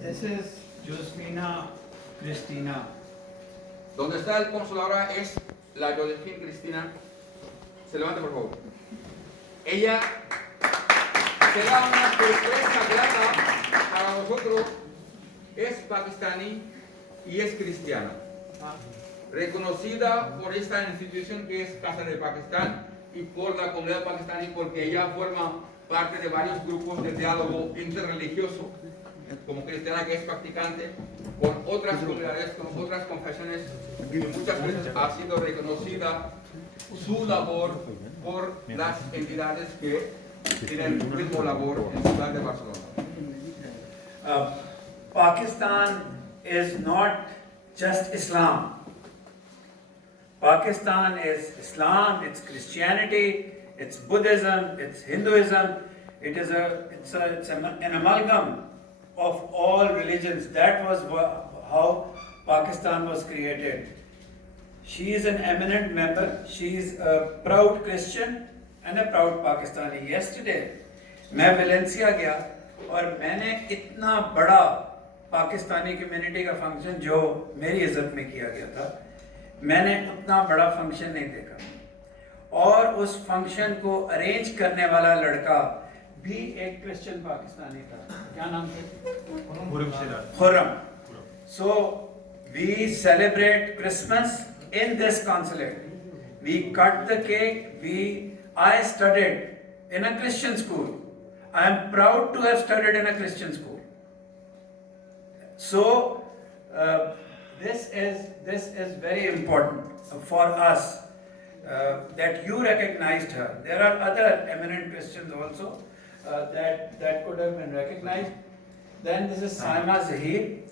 This is Josefina Cristina. Donde está el cónsul ahora es la Josefín Cristina. Se levanta, por favor. Ella será una sorpresa grata para nosotros. Es pakistaní y es cristiana. Reconocida por esta institución que es Casa de Pakistán y por la comunidad pakistaní, porque ella forma parte de varios grupos de diálogo interreligioso, como cristiana que es practicante, con otras comunidades, con otras confesiones, y muchas veces ha sido reconocida su labor por las entidades que tienen el mismo labor en la ciudad de Barcelona. Pakistan is not just Islam. Pakistan is Islam, it's Christianity, it's Buddhism, it's Hinduism. It's an amalgam of all religions. That was how Pakistan was created. She is an eminent member. She is a proud Christian and a proud Pakistani. Yesterday, मैं Valencia गया और मैंने इतना बड़ा Pakistani community का function जो मेरी इज्जत में किया गया था, मैंने उतना बड़ा फंक्शन नहीं देखा। और उस फंक्शन को अरेंज करने वाला लड़का भी एक क्रिश्चियन पाकिस्तानी था। क्या नाम था? Khurram. So we celebrate Christmas in this consulate. We cut the cake. I studied in a Christian school. I am proud to have studied in a Christian school. So this is very important for us that you recognized her. There are other eminent Christians also that could have been recognized. Then this is Saima Zahir.